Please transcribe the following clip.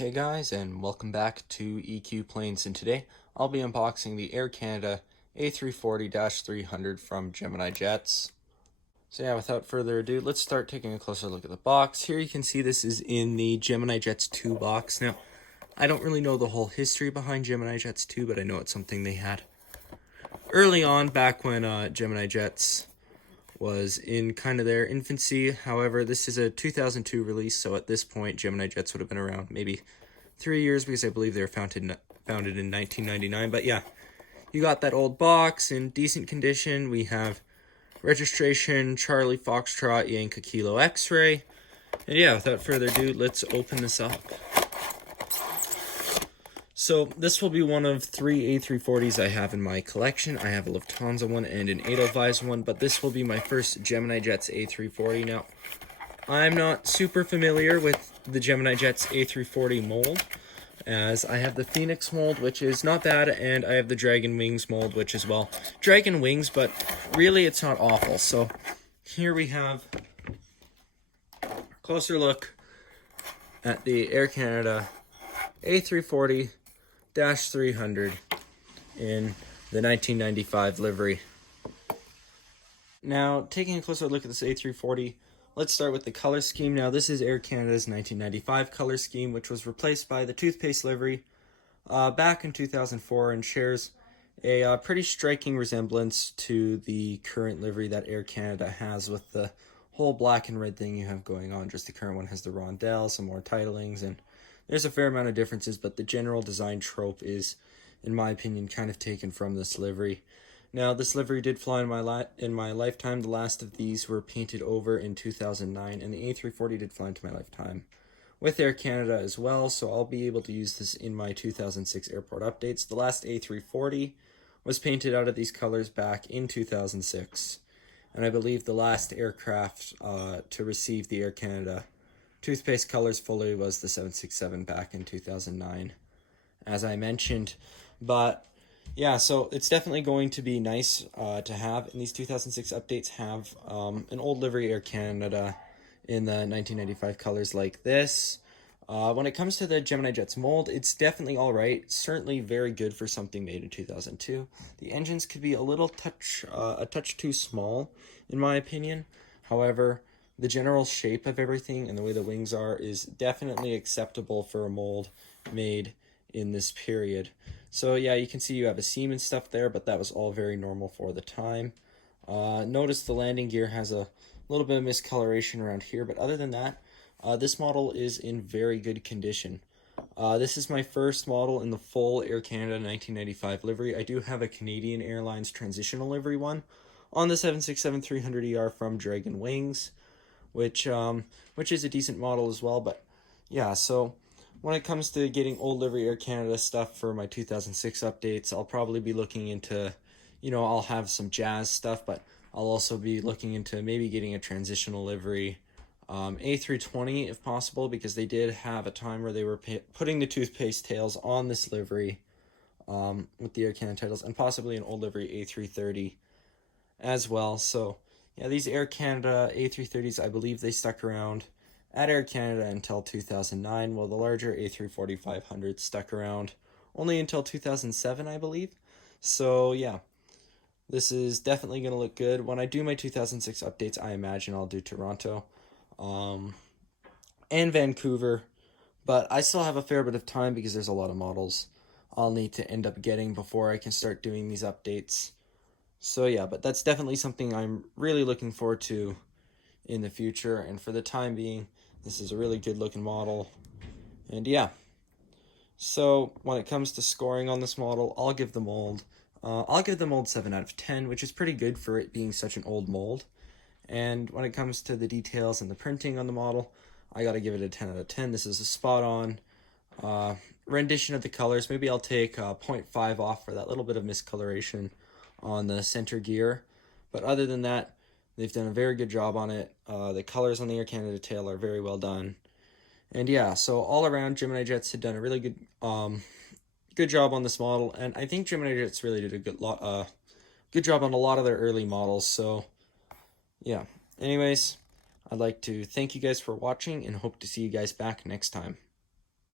Hey guys, and welcome back to EQ Planes, and today I'll be unboxing the Air Canada A340-300 from Gemini Jets. So yeah, without further ado, let's start taking a closer look at the box. Here you can see this is in the Gemini Jets 2 box. Now, I don't really know the whole history behind Gemini Jets 2, but I know it's something they had early on, back when Gemini Jets was in kind of their infancy. However, this is a 2002 release, so at this point, Gemini Jets would have been around maybe 3 years, because I believe they were founded in 1999. But yeah, you got that old box in decent condition. We have registration, Charlie Foxtrot Yankee Kilo X-ray. And yeah, without further ado, let's open this up. So this will be one of 3 A340s I have in my collection. I have a Lufthansa one and an Edelweiss one, but this will be my first Gemini Jets A340. Now, I'm not super familiar with the Gemini Jets A340 mold, as I have the Phoenix mold, which is not bad, and I have the Dragon Wings mold, which is, well, Dragon Wings, but really it's not awful. So here we have a closer look at the Air Canada A340-300 in the 1995 livery. Now, taking a closer look at this A340, let's start with the color scheme. Now, this is Air Canada's 1995 color scheme, which was replaced by the toothpaste livery back in 2004, and shares a pretty striking resemblance to the current livery that Air Canada has, with the whole black and red thing you have going on. Just the current one has the rondelle, some more titlings, and there's a fair amount of differences, but the general design trope is, in my opinion, kind of taken from this livery. Now, this livery did fly in my lifetime. The last of these were painted over in 2009, and the A340 did fly into my lifetime with Air Canada as well, so I'll be able to use this in my 2006 airport updates. The last A340 was painted out of these colors back in 2006, and I believe the last aircraft to receive the Air Canada toothpaste colors fully was the 767 back in 2009, as I mentioned. But yeah, so it's definitely going to be nice to have, and these 2006 updates have an old livery Air Canada in the 1995 colors like this. When it comes to the Gemini Jets mold, it's definitely alright. Certainly very good for something made in 2002. The engines could be a touch too small, in my opinion. However, the general shape of everything and the way the wings are is definitely acceptable for a mold made in this period. So yeah, you can see you have a seam and stuff there, but that was all very normal for the time. Notice the landing gear has a little bit of miscoloration around here, but other than that, this model is in very good condition. This is my first model in the full Air Canada 1995 livery. I do have a Canadian Airlines transitional livery one on the 767-300ER from Dragon Wings, which is a decent model as well. But yeah, so when it comes to getting old livery Air Canada stuff for my 2006 updates, I'll probably be looking into, I'll have some Jazz stuff, but I'll also be looking into maybe getting a transitional livery A320 if possible, because they did have a time where they were putting the toothpaste tails on this livery with the Air Canada titles, and possibly an old livery A330 as well. So yeah, these Air Canada A330s, I believe they stuck around at Air Canada until 2009, while the larger A340-500 stuck around only until 2007, I believe. So yeah, this is definitely going to look good. When I do my 2006 updates, I imagine I'll do Toronto and Vancouver, but I still have a fair bit of time because there's a lot of models I'll need to end up getting before I can start doing these updates. So yeah, but that's definitely something I'm really looking forward to in the future, and for the time being, this is a really good looking model. And yeah, so when it comes to scoring on this model, I'll give the mold 7 out of 10, which is pretty good for it being such an old mold. And when it comes to the details and the printing on the model, I gotta give it a 10 out of 10. This is a spot on rendition of the colors. Maybe I'll take 0.5 off for that little bit of miscoloration on the center gear, but other than that, they've done a very good job on it. The colors on the Air Canada tail are very well done. And yeah, so all around, Gemini Jets had done a really good job on this model, and I think Gemini Jets really did a good job on a lot of their early models. So yeah, anyways, I'd like to thank you guys for watching and hope to see you guys back next time.